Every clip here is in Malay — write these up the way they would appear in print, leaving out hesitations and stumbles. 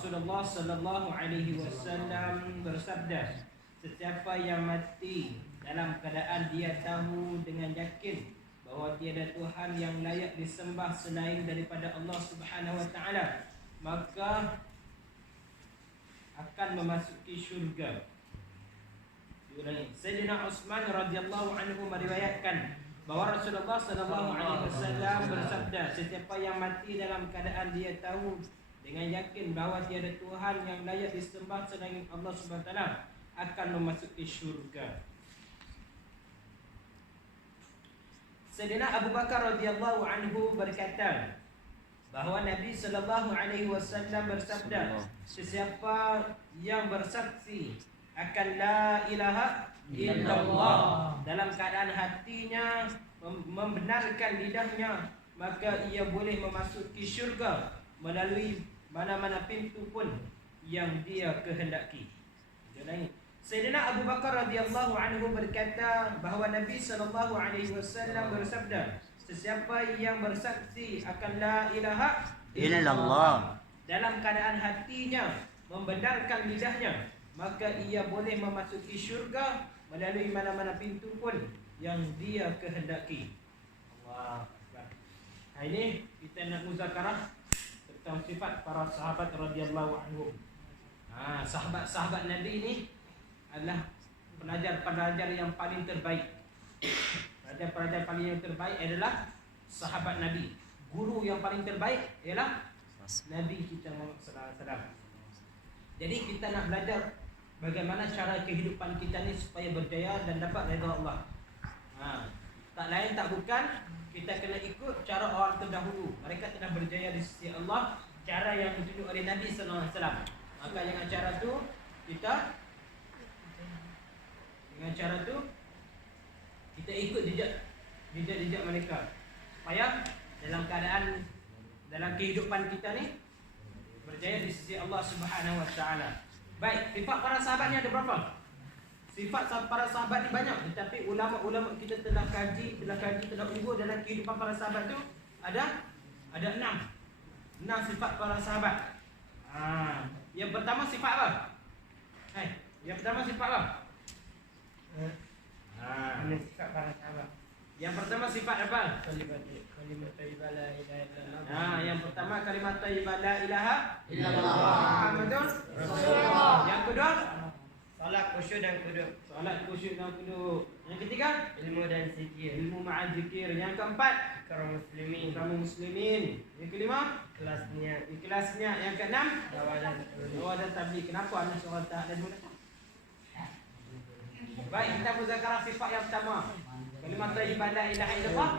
Rasulullah sallallahu alaihi wasallam bersabda, sesiapa yang mati dalam keadaan dia tahu dengan yakin bahawa tiada Tuhan yang layak disembah selain daripada Allah Subhanahu wa taala, maka akan memasuki syurga. Sayyidina Utsman radhiyallahu anhu meriwayatkan bahawa Rasulullah sallallahu alaihi wasallam bersabda, sesiapa yang mati dalam keadaan dia tahu dengan yakin bahawa tiada Tuhan yang layak disembah selain Allah Subhanahu wa taala akan memasuki syurga. Sayyidina Abu Bakar radhiyallahu anhu berkata bahawa Nabi sallallahu alaihi wasallam bersabda, sesiapa yang bersaksi akan la ilaha illallah dalam keadaan hatinya membenarkan lidahnya, maka ia boleh memasuki syurga melalui mana-mana pintu pun yang dia kehendaki. Sayyidina Abu Bakar radhiyallahu anhu berkata bahawa Nabi sallallahu alaihi wasallam bersabda, sesiapa yang bersaksi akan la ilaha illallah dalam keadaan hatinya membenarkan lidahnya, maka ia boleh memasuki syurga melalui mana-mana pintu pun yang dia kehendaki. Allah Akbar. Hari ini kita nak muzakarah tentang sifat para sahabat radhiyallahu anhum. Sahabat-sahabat Nabi ini adalah pelajar-pelajar yang paling terbaik. Pelajar-pelajar paling yang terbaik adalah sahabat Nabi. Guru yang paling terbaik ialah Nabi kita Muhammad sallallahu alaihi wasallam. Jadi kita nak belajar bagaimana cara kehidupan kita ni supaya berjaya dan dapat redha Allah. Tak lain tak bukan kita kena ikut cara orang terdahulu. Mereka telah berjaya di sisi Allah, cara yang ditunjuk oleh Nabi sallallahu alaihi wasallam. Maka dengan cara tu kita ikut jejak mereka supaya dalam kehidupan kita ni berjaya di sisi Allah Subhanahu wa taala. Baik, sifat para sahabat ni ada berapa? Sifat para sahabat ni banyak, tetapi ulama-ulama kita telah kaji, telah ukur dalam kehidupan para sahabat tu ada 6 sifat para sahabat. Yang pertama sifat apa? Sifat para sahabat. Yang pertama sifat apa? Kalimat thayyibah la ilaha illallah. Yang pertama kalimat thayyibah la ilaha illallah Muhammadur Rasulullah. Yang kedua salat khusyuk dan quduk. Yang ketiga ilmu dan zikir, ilmu ma'al zikir. Yang keempat kaum muslimin. Yang kelima ikhlasnya. Yang keenam dakwah dan tabligh. Kenapa Allah SWT ada dua? Baik, kita muzakarah sifat yang pertama. Kalimat thayyibah la ilaha illallah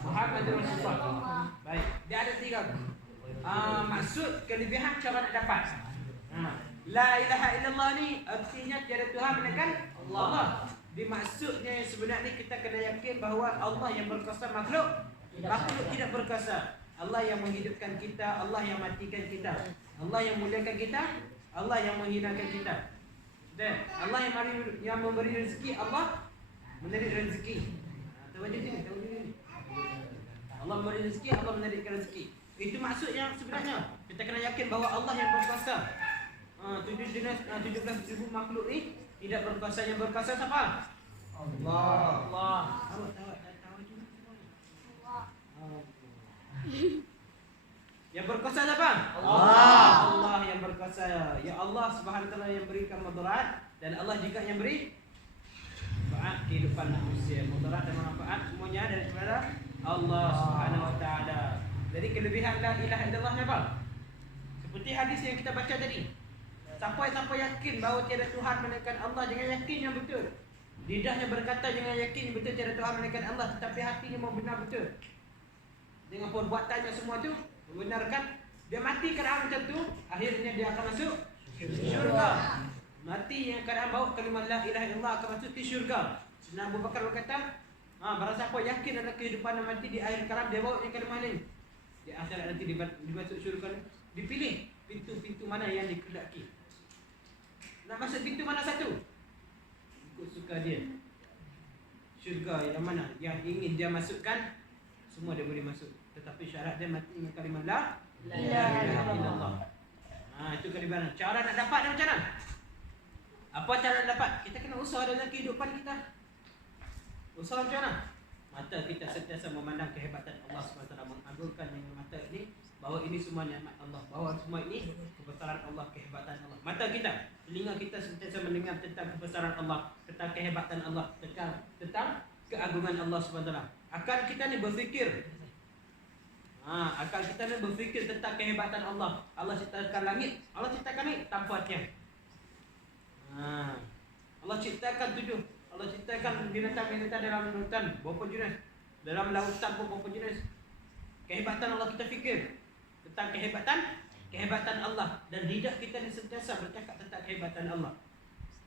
Muhammadur Rasulullah. Baik, dia ada 3 maksud, kelebihan, cara nak dapat. La ilaha illallah ni artinya tiada Tuhan melainkan Allah. Dimaksudnya sebenarnya kita kena yakin bahawa Allah yang berkuasa, makhluk tidak berkuasa. Allah yang menghidupkan kita, Allah yang matikan kita, Allah yang muliakan kita, Allah yang menghinakan kita. Dan Allah yang memberi rezeki, Allah menarik rezeki. Tahu ni. Allah memberi rezeki, Allah menarikkan rezeki. Itu maksud yang sebenarnya. Kita kena yakin bahawa Allah yang berkuasa. 17,000 makhluk ni tidak berkuasa. Yang berkuasa siapa? Allah. Yang berkuasa siapa? Allah yang berkuasa. Ya Allah Subhanahu wa taala yang berikan mudarat, dan Allah juga yang beri manfaat kehidupan manusia. Mudarat dan manfaat semuanya daripada Allah Subhanahu wa taala. Jadi kelebihan la ilaha illallah apa? Seperti hadis yang kita baca tadi. Siapa yakin bahawa tiada Tuhan melainkan Allah dengan yakin yang betul. Lidahnya berkata dengan yakin betul tiada Tuhan melainkan Allah, tetapi hatinya membenar betul. Dengan perbuatannya semua tu membenarkan. Dia mati keadaan macam tu, akhirnya dia akan masuk syurga. Mati yang keadaan bawa kalimat la ilaha illallah akan masuk ke syurga. Sayyidina Abu Bakar berkata, barang siapa yakin dalam kehidupan dan mati di akhir kalam, dia bawa yang kalimah lain. Di akhirat nanti dimasuk syurga. Dipilih pintu-pintu mana yang dikehendaki. Nak masuk pintu mana satu? Ikut suka dia. Syurga yang mana yang ingin dia masukkan, semua dia boleh masuk. Tetapi syarat dia mati dengan kalimah la ilaha illallah. Itu kelebihan. Cara nak dapat dia macam mana? Apa cara nak dapat? Kita kena usaha dalam kehidupan kita. Usaha macam mana? Mata kita sentiasa memandang kehebatan Allah SWT, mengagungkan dengan mata ini bahawa ini semua nikmat Allah, bahawa semua ini kebesaran Allah, kehebatan Allah. Mata kita, telinga kita sentiasa mendengar tentang kebesaran Allah, tentang kehebatan Allah, tentang keagungan Allah SWT. Akal kita ni berfikir. Akal kita ni berfikir tentang kehebatan Allah. Allah ciptakan langit, Allah ciptakan langit tanpa tiang. Allah ciptakan tujuh. Allah ciptakan binatang-binatang dalam lautan, berapa jenis? Dalam lautan pun berapa jenis? Kehebatan Allah kita fikir tentang kehebatan Allah, dan lidah kita ni sentiasa bercakap tentang kehebatan Allah.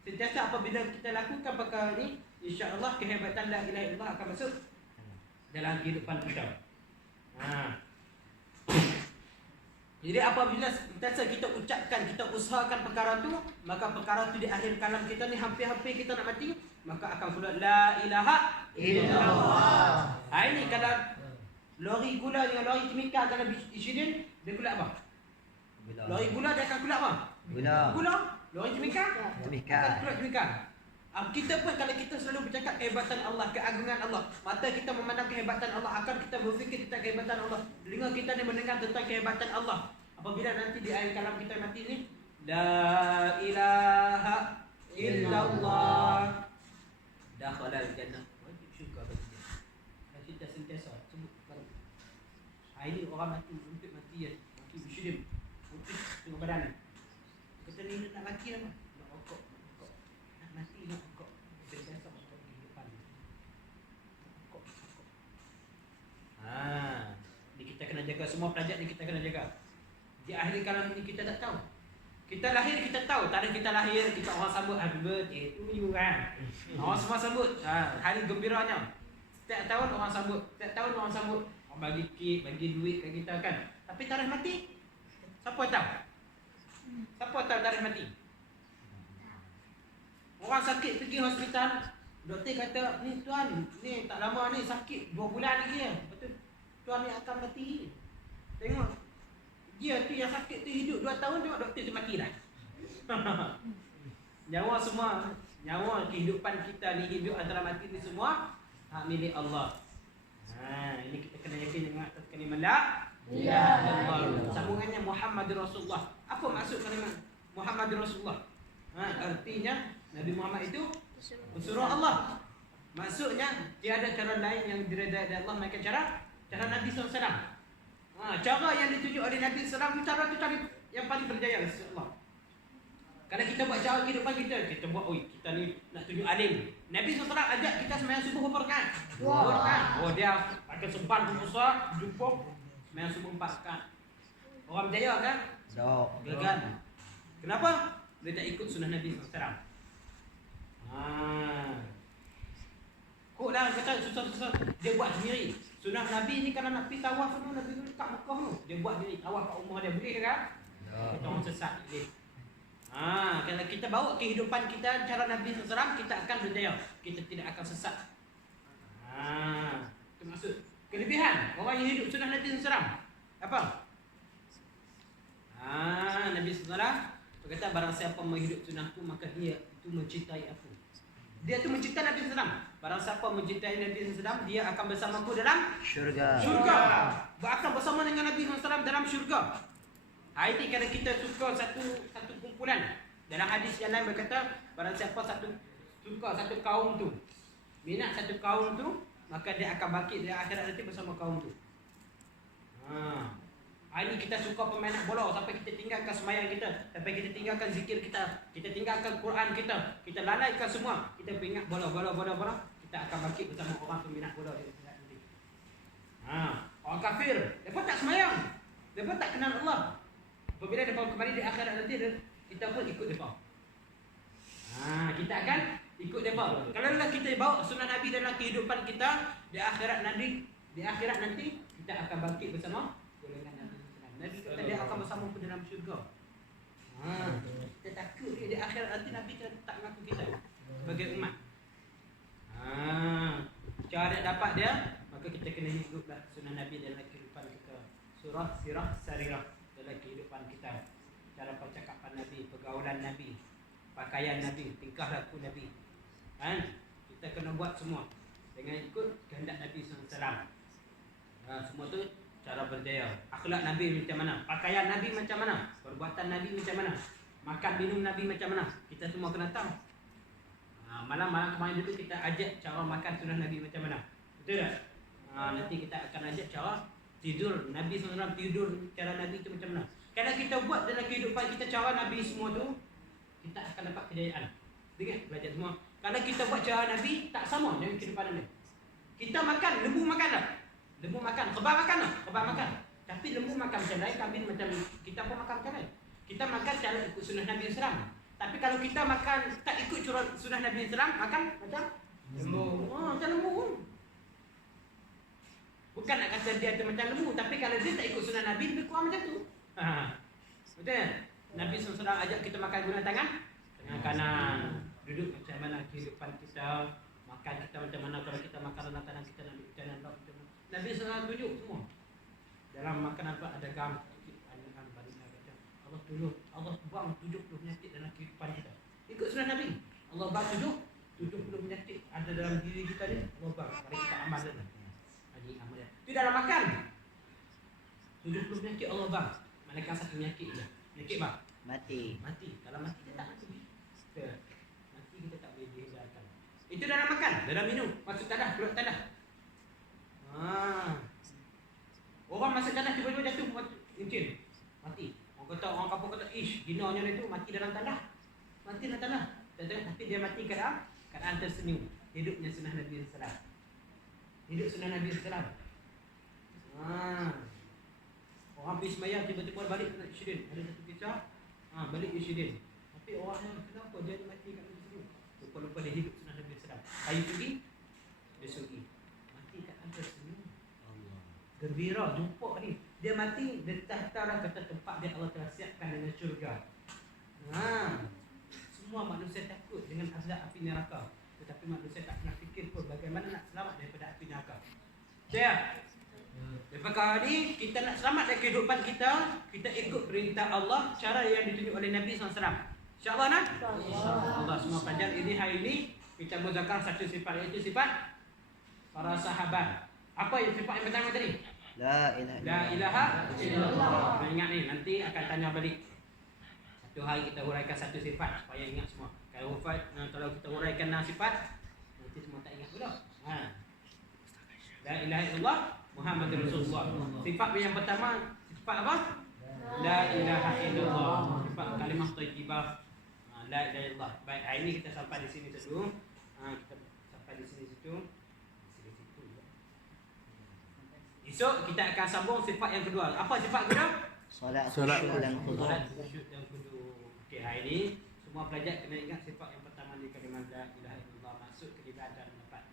Sentiasa apabila kita lakukan perkara ini, insya-Allah kehebatan la ilaha illallah akan masuk dalam kehidupan kita. Jadi apabila sentiasa kita ucapkan, kita usahakan perkara tu, maka perkara tu di akhir kalam kita ni hampir-hampir kita nak mati, maka akan keluar la ilaha illallah. Ini kalau lori gula dengan lori kimia kalau insiden, dia keluar apa? Lori gula dia akan keluar apa? Gula. Lori kimia akan keluar kimia. Kita pun kalau kita selalu bercakap kehebatan Allah, keagungan Allah, mata kita memandang kehebatan Allah, akal kita berfikir tentang kehebatan Allah, telinga kita ni mendengar tentang kehebatan Allah. Apabila nanti di akhir kalam kita mati ni, la ilaha illallah, dakhalal jannah. Wajib syurga bagi dia. Dan kita sentiasa sebut perkara. Ini orang mati untuk mati ya, mati bersyurim, putih tengah badan. Kata ni nak mati apa? Nak rokok. Mati nak rokok. Sentiasa rokok kehidupan. Rokok. Ni kita kena jaga, semua pelajak ni kita kena jaga. Di akhir kalam ni kita tak tahu. Kita lahir kita tahu, tarikh kita lahir, kita orang sambut happy birthday to you kan. Orang semua sambut hari gembiranya. Setiap tahun orang sambut, orang bagi kek, bagi duit kat kita kan. Tapi tarikh mati, siapa tahu? Siapa tahu tarikh mati? Orang sakit pergi hospital, doktor kata, ni tuan, ni tak lama ni sakit 2 bulan lagi ya. Betul. Tuan ni akan mati. Tengok. Dia tu yang sakit tu hidup 2 tahun, tengok doktor tu mati dah. Nyawa semua, nyawa kehidupan kita ni, hidup antara mati ni semua hak milik Allah. Ini kita kena yakin dengan atas kalimah la ilaha illallah. Sambungannya Muhammadur Rasulullah. Apa maksud kalimah Muhammadur Rasulullah? Artinya Nabi Muhammad itu pesuruh Allah. Maksudnya tiada cara lain yang diredai oleh Allah melainkan cara Nabi SAW. Cara yang ditunjuk oleh Nabi SAW itu cara yang paling berjaya, insya-Allah. Kalau kita buat cara kehidupan kita buat kita ni nak tunjuk alim. Nabi SAW ajak kita sembahyang subuh berapa rakaat? 2 rakaat. Dia pakai sempan besar, jumpa sembahyang subuh 4 rakaat. Orang berjaya kan? Gagal. Kenapa? Dia tak ikut sunnah Nabi SAW. Koklah kata susah-susah dia buat sendiri. Sunnah Nabi ni kalau nak pergi tawaf tu, Nabi tu dekat Mekah tu, dia buat diri tawaf kat rumah dia, boleh kan? Kita orang sesat boleh. Kalau kita bawa kehidupan kita cara Nabi SAW, kita akan berjaya. Kita tidak akan sesat. Itu maksud kelebihan orang yang hidup sunnah Nabi SAW. Apa? Nabi SAW berkata, barang siapa menghidup sunnahku, maka dia itu mencintai aku. Dia tu mencintai Nabi SAW. Barang siapa mencintai Nabi SAW, dia akan bersamaku dalam syurga. Akan bersama dengan Nabi SAW dalam syurga. Ini kalau kita suka satu kumpulan. Dalam hadis yang lain berkata, barang siapa suka satu kaum tu, minat satu kaum tu, maka dia akan bangkit di akhirat nanti bersama kaum tu. Ini kita suka permainan bola sampai kita tinggalkan sembahyang kita, sampai kita tinggalkan zikir kita tinggalkan Quran kita lalaikan semua. Kita ingat bola, kita akan bangkit bersama orang peminat bola di akhirat nanti. Orang kafir, mereka tak sembahyang, mereka tak kenal Allah. Apabila mereka kembali di akhirat nanti, kita pun ikut mereka. Kita akan ikut mereka. Kalau kita bawa sunnah Nabi dalam kehidupan kita, di akhirat nanti kita akan bangkit bersama golongan Nabi kata dia akan bersama pun dalam syurga. Kita takut dia di akhirat nanti Nabi tak mengaku kita sebagai umat. Cara dapat dia, maka kita kena hiduplah sunnah Nabi dalam kehidupan kita. Sirah sarirah dalam kehidupan kita. Kita cara percakapan Nabi, pergaulan Nabi, pakaian Nabi, tingkah laku Nabi. Kan? Kita kena buat semua dengan ikut kehendak Nabi SAW. Semua tu cara berjaya. Akhlak Nabi macam mana, pakaian Nabi macam mana, perbuatan Nabi macam mana, makan minum Nabi macam mana, kita semua kena tahu. Malam-malam kemarin dulu kita ajak cara makan sunnah Nabi macam mana, betul tak? Nanti kita akan ajak cara tidur Nabi SAW, tidur cara Nabi itu macam mana. Kalau kita buat dalam kehidupan kita cara Nabi semua tu, kita akan dapat kejayaan. Dengar belajar semua. Kalau kita buat cara Nabi, tak sama dengan kehidupan Nabi. Kita makan, lembu makan tak? Lembu makan, kebab makan tak? Kebab makan. Tapi lembu makan macam lain, kambing macam kita pun makan macam lain. Kita makan cara ikut sunnah Nabi SAW. Tapi kalau kita makan tak ikut sunnah Nabi SAW, makan macam lembu. Macam lembu pun. Bukan nak kata dia tu macam lembu, tapi kalau dia tak ikut sunnah Nabi, lebih kurang macam tu. Betul? Nabi SAW ajak kita makan guna tangan kanan. Duduk macam mana kehidupan kita, makan kita macam mana. Kalau kita makan dalam tangan kita nak duduk jalan macam mana. Nabi SAW tunjuk semua. Dalam makanan apa ada gam, Allah tunjuk, Allah buang 70 penyakit dalam kehidupan kita. Ikut sunnah Nabi. Allah buang 70 penyakit ada dalam diri kita ni. Allah buang. Mari kita amal dan amal. Itu dalam makan. 70 penyakit Allah buang. Manakah satu penyakit je? Penyakit bang? Mati. Kalau mati kita tak mati. Mati kita tak boleh dihindarkan. Itu dalam makan, dalam minum, masuk tanah, keluar tanah. Orang masuk tanah tiba-tiba jatuh cincin, mati. Orang kampung kata, ish, ginanya itu mati dalam tanah. Mati dalam tanah. Tapi dia mati keadaan tersenyum. Hidupnya sunnah Nabi SAW. Hidup sunnah Nabi SAW. Orang pergi semayang, tiba-tiba balik kena insiden. Ada satu kisah, balik insiden. Tapi orang yang kenapa dia mati kat tersenyum? Lupa-lupa dia hidup sunnah Nabi SAW. Kayu pergi, dia sugi. Mati keadaan tersenyum. Gembira, jumpa ni. Dia mati, dia tahta kata tempat dia Allah telah siapkan dengan syurga. Semua manusia takut dengan azab api neraka. Tetapi manusia tak pernah fikir pun bagaimana nak selamat daripada api neraka. Saya perkara ni, kita nak selamat dari kehidupan kita, kita ikut perintah Allah, cara yang ditunjuk oleh Nabi SAW. InsyaAllah nak? InsyaAllah. Semua pelajar ini hari ini kita muzakarah satu sifat, iaitu sifat para sahabat. Apa yang sifat yang pertama tadi? La ilaha illallah. Kena ingat ni, nanti akan tanya balik. Satu hari kita huraikan satu sifat supaya ingat semua. Kalau kita huraikan sifat, nanti semua tak ingat pula. La ilaha illallah Muhammadur Rasulullah. Sifat yang pertama, sifat apa? La ilaha illallah. Sifat kalimah thayyibah. La ilaha illallah. Baik, hari ini kita sampai di sini dulu. Kita sampai di sini situ. Esok kita akan sambung sifat yang kedua. Apa sifat kedua? Solat khusyuk yang kedua. Okey, hari ini semua pelajar kena ingat sifat yang pertama di kalimah la ilaha illallah, masuk ke ibadah dan dapat.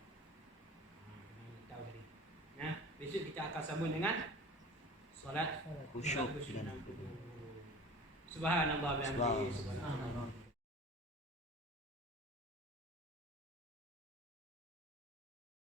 Tahu tadi. Besok kita akan sambung dengan solat khusyuk yang kedua. Subhanallah wa bihamdihi. Subhanallah.